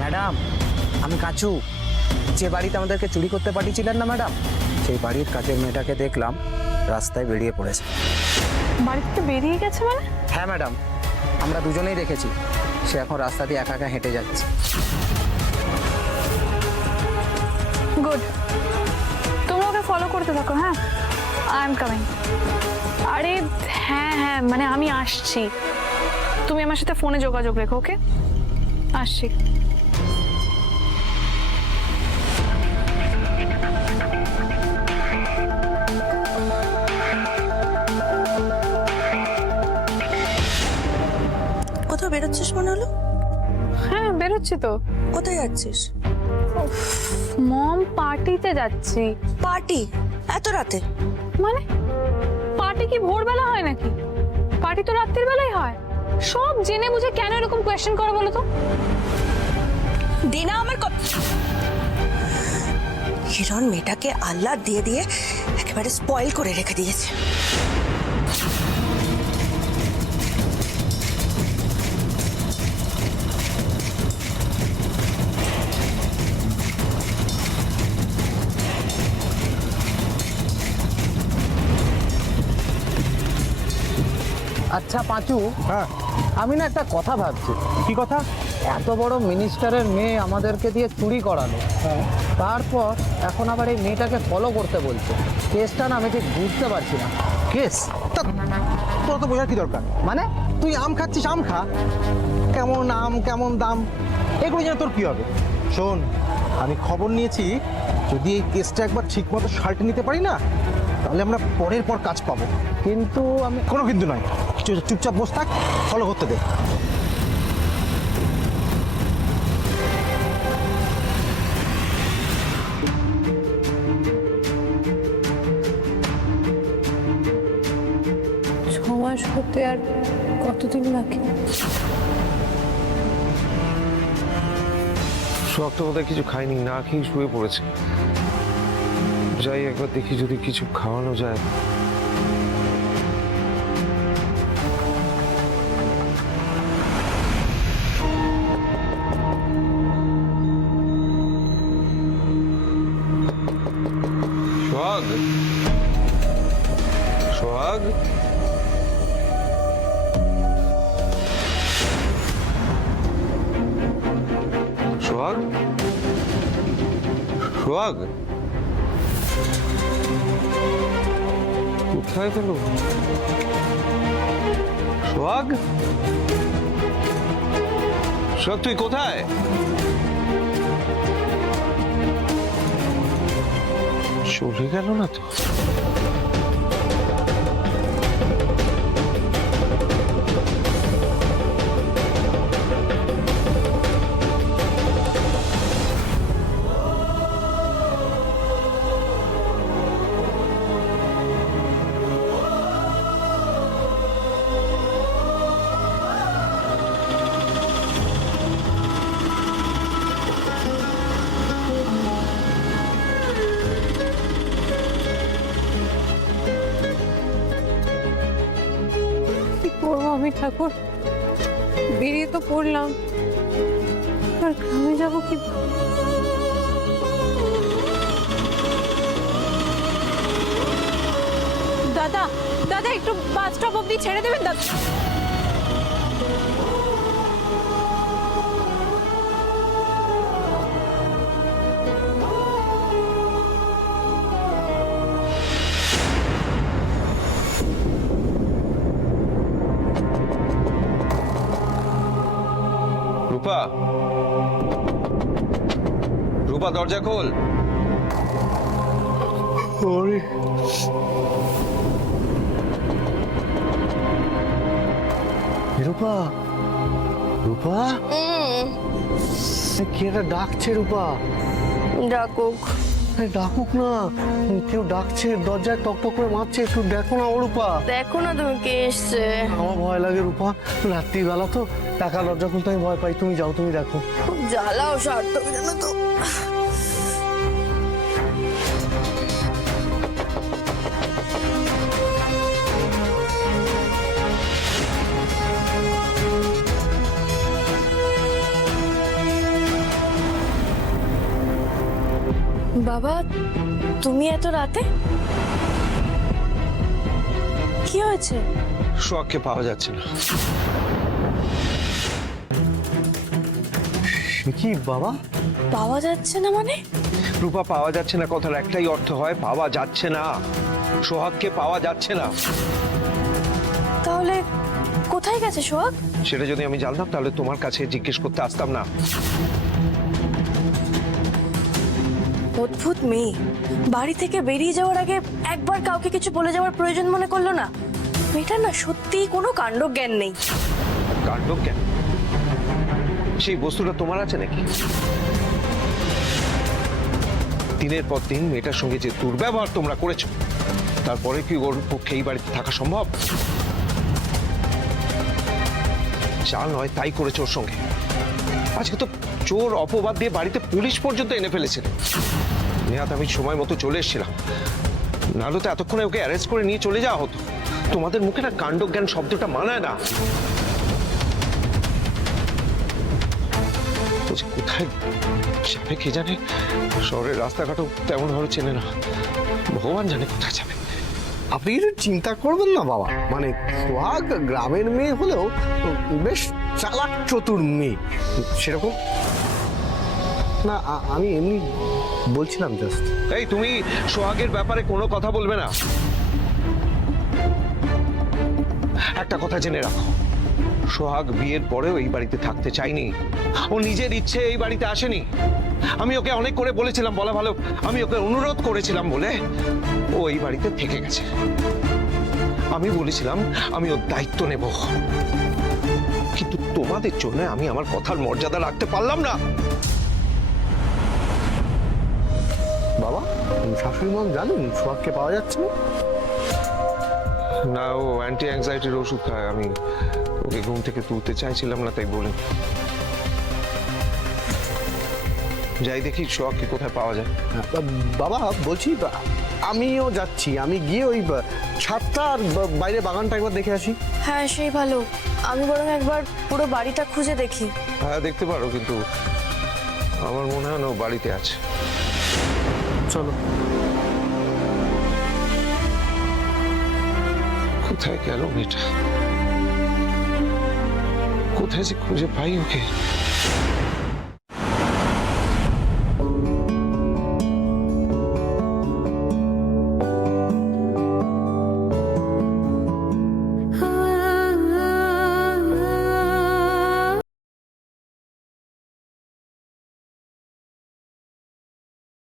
Madam, আমি কাচু। যে বাড়িতে আমাদেরকে চুরি করতে পাঠিয়েছিলেন না ম্যাডাম, সেই বাড়ির কাজের মেয়েটাকে দেখলাম রাস্তায় বেরিয়ে পড়েছে। বাড়ি থেকে বেরিয়ে গেছে মানে? হ্যাঁ ম্যাডাম, আমরা দুজনেই দেখেছি। সে এখন রাস্তা দিয়ে একা একা হেঁটে যাচ্ছে। গুড, তোমরা ওকে ফলো করতে থাকো। হ্যাঁ, আই এম কামিং। আরে হ্যাঁ হ্যাঁ, মানে আমি আসছি। তুমি আমার সাথে ফোনে যোগাযোগ রেখো, ওকে? আসছি। কোথাও বেরোচ্ছিস মনে হলো? হ্যাঁ, বেরোচ্ছি তো। কোথায় যাচ্ছিস? মম, পার্টিতে যাচ্ছি। পার্টি? এত রাতে? মানে পার্টি কি ভোরবেলা হয় নাকি? পার্টি তো রাত্রির বেলায় হয়। সব জেনে বুঝে কেন এরকম কোয়েশ্চেন করো বলো তো? দিনা আমার হিরণ মেয়েটাকে আল্লাহ দিয়ে দিয়ে একেবারে স্পয়েল করে রেখে দিয়েছে। আচ্ছা পাঁচু, হ্যাঁ, আমি না একটা কথা ভাবছি। কি কথা? এত বড় মিনিস্টারের মেয়ে আমাদেরকে দিয়ে চুরি করালো, তারপর এখন আবার এই মেয়েটাকে ফলো করতে বলছে। কেসটা না আমি ঠিক বুঝতে পারছি না। কেস? তোর তো বোঝার কি দরকার? মানে তুই আম খাচ্ছিস, আম খা। কেমন আম, কেমন দাম, এগুলো জানা তোর কি হবে? শোন, আমি খবর নিয়েছি, যদি এই কেসটা একবার ঠিক মতো সাল্টে নিতে পারি না, তাহলে আমরা পরের পর কাজ পাবো। কিন্তু আমি কোনো কিন্তু নয়, চুপচাপ বস থাক, ফলো করতে দে। ছমাস হতে আর কতদিন বাকি? সোহাগ তো বোধহয় কিছু খায়নি, না খেয়ে শুয়ে পড়েছে। যাই একবার দেখি যদি কিছু খাওয়ানো যায়। সোহাগ, সোহাগ, সোহাগ, সোহাগ, কোথায় গেল সোহাগ? সোহাগ, তুই কোথায়? চলে গেল না তো? কি করবো আমি ঠাকুর? বেরিয়ে তো পড়লাম, আর গ্রামে যাবো কি? দাদা, দাদা একটু বাস স্টপ অব্দি ছেড়ে দেবেন দাদা। রূপা, রূপা, দরজা খোল। রূপা, রূপা, কে একটা ডাকছে? রূপা, ডাকুক। ডাকুক না, কেউ ডাকছে, দরজায় টক টক করে মারছে, একটু দেখো না। ও রূপা, দেখো না তুমি কে এসছে। আমার ভয় লাগে রূপা, রাত্রিবেলা তো টাকা দরজা খুলতে আমি ভয় পাই। তুমি যাও, তুমি দেখো। খুব জ্বালাও সার্থক, জানো তো। বাবা তুমি এত রাতে কি হয়েছে? সোহাগকে পাওয়া যাচ্ছে না। কি বাবা? পাওয়া যাচ্ছে না মানে? রূপা পাওয়া যাচ্ছে না কথার একটাই অর্থ হয় পাওয়া যাচ্ছে না। সোহাগকে পাওয়া যাচ্ছে না। তাহলে কোথায় গেছে সোহাগ? সেটা যদি আমি জানতাম তাহলে তোমার কাছে জিজ্ঞেস করতে আসতাম না। অদ্ভুত মেয়ে, বাড়ি থেকে বেরিয়ে যাওয়ার আগে একবার কাউকে কিছু বলে যাওয়ার প্রয়োজন মনে করলো না। মেয়েটার না সত্যিই কোনো কাণ্ডজ্ঞান নেই। কাণ্ডজ্ঞান? সেই বস্তুটা তোমার আছে নাকি? দিনের পর দিন মেয়েটার সঙ্গে যে দুর্ব্যবহার তোমরা করেছো, তারপরে কি ওর পক্ষে এই বাড়িতে থাকা সম্ভব? যা নয় তাই করেছো ওর সঙ্গে। আজকে তো চোর অপবাদ দিয়ে বাড়িতে পুলিশ পর্যন্ত এনে ফেলেছিলেন। নেহাত আমি সময় মতো চলে এসেছিলাম, নাহলে তো এতক্ষণে ওকে অ্যারেস্ট করে নিয়ে চলে যাওয়া হতো। তোমাদের মুখে না কাণ্ডজ্ঞান শব্দটা মানায় না। কোথায় যাবে কে জানে, শহরের রাস্তাঘাটও তেমন ভাবে চেনে না। ভগবান জানে কোথায় যাবে। আপনি কিছু চিন্তা করবেন না বাবা, মানে সোহাগ গ্রামের মেয়ে হলেও বেশ চালাক চতুর মেয়ে, সেরকম না। আমি এমনি বলছিলাম জাস্ট। এই তুমি সোহাগের ব্যাপারে কোনো কথা বলবে না। একটা কথা জেনে রাখো, সোহাগ বিয়ের পরেও এই বাড়িতে থাকতে চায়নি। ও নিজের ইচ্ছে এই বাড়িতে আসেনি। আমি ওকে অনেক করে বলেছিলাম, বলা ভালো, আমি ওকে অনুরোধ করেছিলাম বলে ও এই বাড়িতে থেকে গেছে। আমি বলেছিলাম আমি ওর দায়িত্ব নেব, কিন্তু তোমাদের জন্য আমি আমার কথার মর্যাদা রাখতে পারলাম না। বাবা, শাশুড়ি মা জানেন সোহাগকে পাওয়া যাচ্ছে না? না, ও অ্যান্টি অ্যাংজাইটির ওষুধ খায়। আমি ওকে ঘুম থেকে তুলতে চাইছিলাম না, তাই বলি। যাই দেখি সোহাগকে কোথায় পাওয়া যায়। বাবা বলছি, আমিও যাচ্ছি, আমি গিয়ে ওই ছাদটা আর বাইরে বাগানটা একবার দেখে আসি। হ্যাঁ সেই ভালো, আমি বরং একবার পুরো বাড়িটা খুঁজে দেখি। হ্যাঁ দেখতে পারো, কিন্তু আমার মনে হয় না ও বাড়িতে আছে। চলো। কোথায় গেল মেয়েটা? কোথায় যে খুঁজে পাই ওকে?